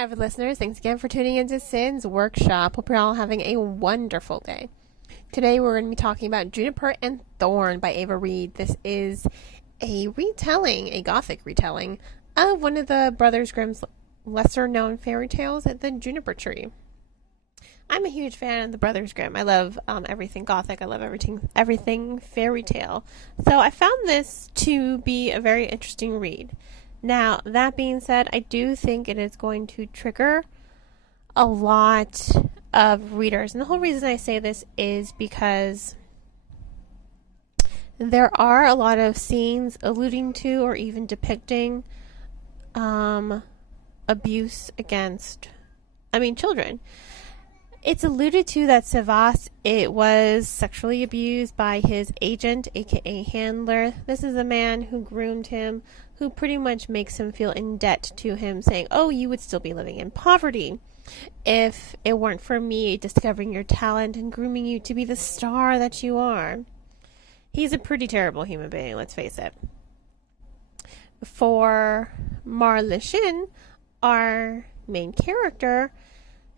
avid listeners. Thanks again for tuning into Sin's Workshop. Hope you're all having a wonderful day. Today we're going to be talking about Juniper and Thorn by Ava Reed. This is a retelling, a gothic retelling, of one of the Brothers Grimm's lesser-known fairy tales, The Juniper Tree. I'm a huge fan of the Brothers Grimm. I love everything gothic. I love everything fairy tale. So I found this to be a very interesting read. Now, that being said, I do think it is going to trigger a lot of readers. And the whole reason I say this is because there are a lot of scenes alluding to or even depicting abuse against, children. It's alluded to that Savas was sexually abused by his agent, aka handler. This is a man who groomed him, who pretty much makes him feel in debt to him, saying, oh, you would still be living in poverty if it weren't for me discovering your talent and grooming you to be the star that you are. He's a pretty terrible human being, let's face it. For Marla Shin, our main character,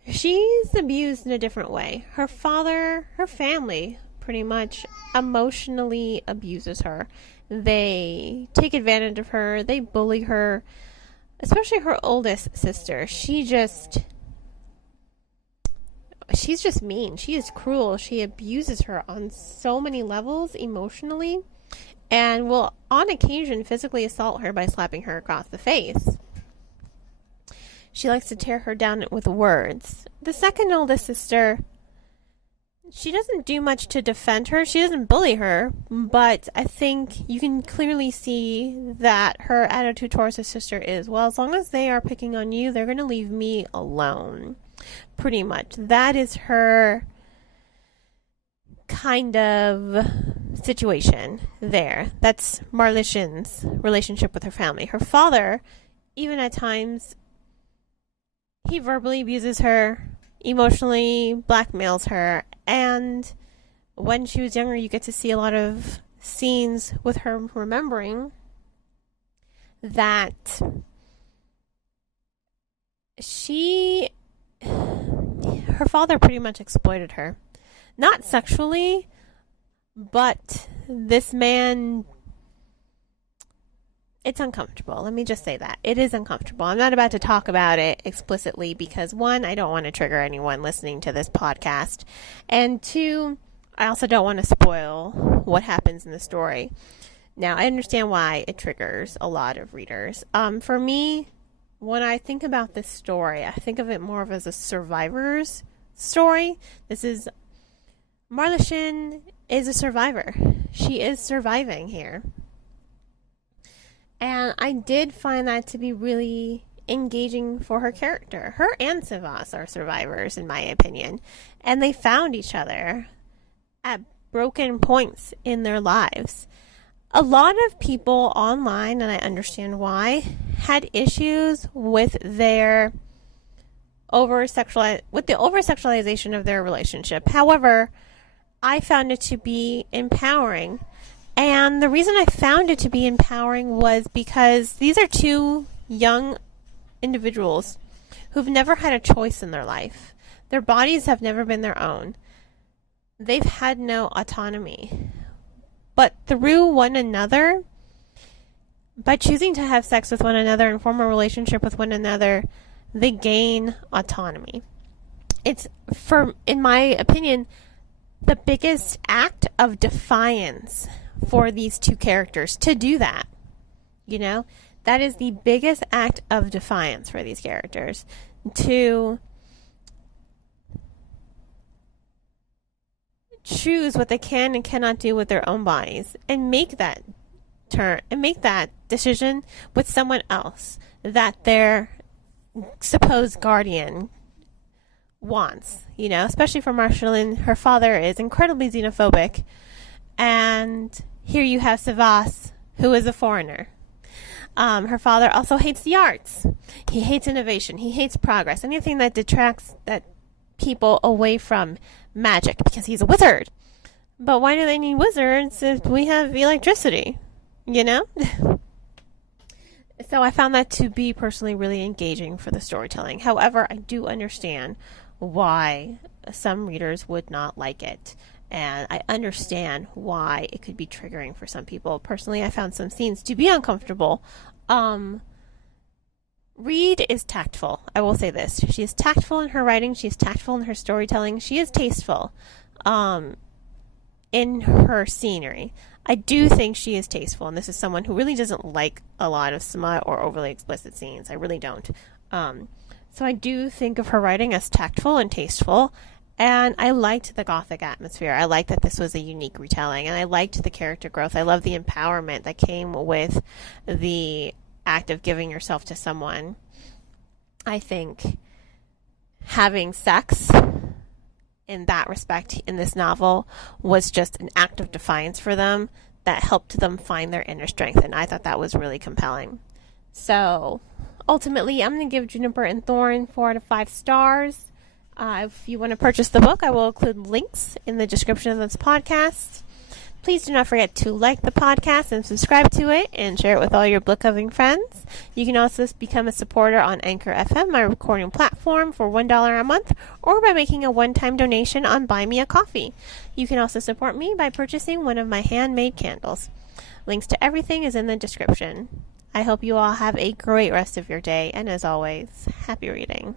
she's abused in a different way. Her father, her family, pretty much emotionally abuses her. They take advantage of her. They bully her, especially her oldest sister. She's just mean. She is cruel. She abuses her on so many levels emotionally and will on occasion physically assault her by slapping her across the face. She likes to tear her down with words. The second oldest sister, she doesn't do much to defend her. She doesn't bully her, but I think you can clearly see that her attitude towards her sister is, well, as long as they are picking on you, they're going to leave me alone. Pretty much. That is her kind of situation there. That's Marla Shin's relationship with her family. Her father, even at times, he verbally abuses her, emotionally blackmails her, and when she was younger, you get to see a lot of scenes with her remembering that her father pretty much exploited her. Not sexually, but this man, it's uncomfortable. Let me just say that. It is uncomfortable. I'm not about to talk about it explicitly because, one, I don't want to trigger anyone listening to this podcast. And two, I also don't want to spoil what happens in the story. Now, I understand why it triggers a lot of readers. For me, when I think about this story, I think of it more of as a survivor's story. Marla Shin is a survivor. She is surviving here. And I did find that to be really engaging for her character. Her and Savas are survivors, in my opinion. And they found each other at broken points in their lives. A lot of people online, and I understand why, had issues with the over-sexualization of their relationship. However, I found it to be empowering. And the reason I found it to be empowering was because these are two young individuals who've never had a choice in their life. Their bodies have never been their own. They've had no autonomy. But through one another, by choosing to have sex with one another and form a relationship with one another, they gain autonomy. It's, in my opinion, the biggest act of defiance for these two characters to do that. That is the biggest act of defiance for these characters, to choose what they can and cannot do with their own bodies and make that decision with someone else that their supposed guardian wants, especially for Marshallin. Her father is incredibly xenophobic, and here you have Savas, who is a foreigner. Her father also hates the arts. He hates innovation. He hates progress. Anything that detracts people away from magic, because he's a wizard. But why do they need wizards if we have electricity? So I found that to be personally really engaging for the storytelling. However, I do understand why some readers would not like it. And I understand why it could be triggering for some people. Personally, I found some scenes to be uncomfortable. Reed is tactful. I will say this. She is tactful in her writing. She is tactful in her storytelling. She is tasteful in her scenery. I do think she is tasteful, and this is someone who really doesn't like a lot of smut or overly explicit scenes. I really don't. So I do think of her writing as tactful and tasteful, and I liked the gothic atmosphere. I liked that this was a unique retelling, and I liked the character growth. I love the empowerment that came with the act of giving yourself to someone. I think having sex in that respect in this novel was just an act of defiance for them that helped them find their inner strength, and I thought that was really compelling. So ultimately, I'm going to give Juniper and Thorn 4 out of 5 stars. If you want to purchase the book, I will include links in the description of this podcast. Please do not forget to like the podcast and subscribe to it and share it with all your book-loving friends. You can also become a supporter on Anchor FM, my recording platform, for $1 a month, or by making a one-time donation on Buy Me a Coffee. You can also support me by purchasing one of my handmade candles. Links to everything is in the description. I hope you all have a great rest of your day, and as always, happy reading.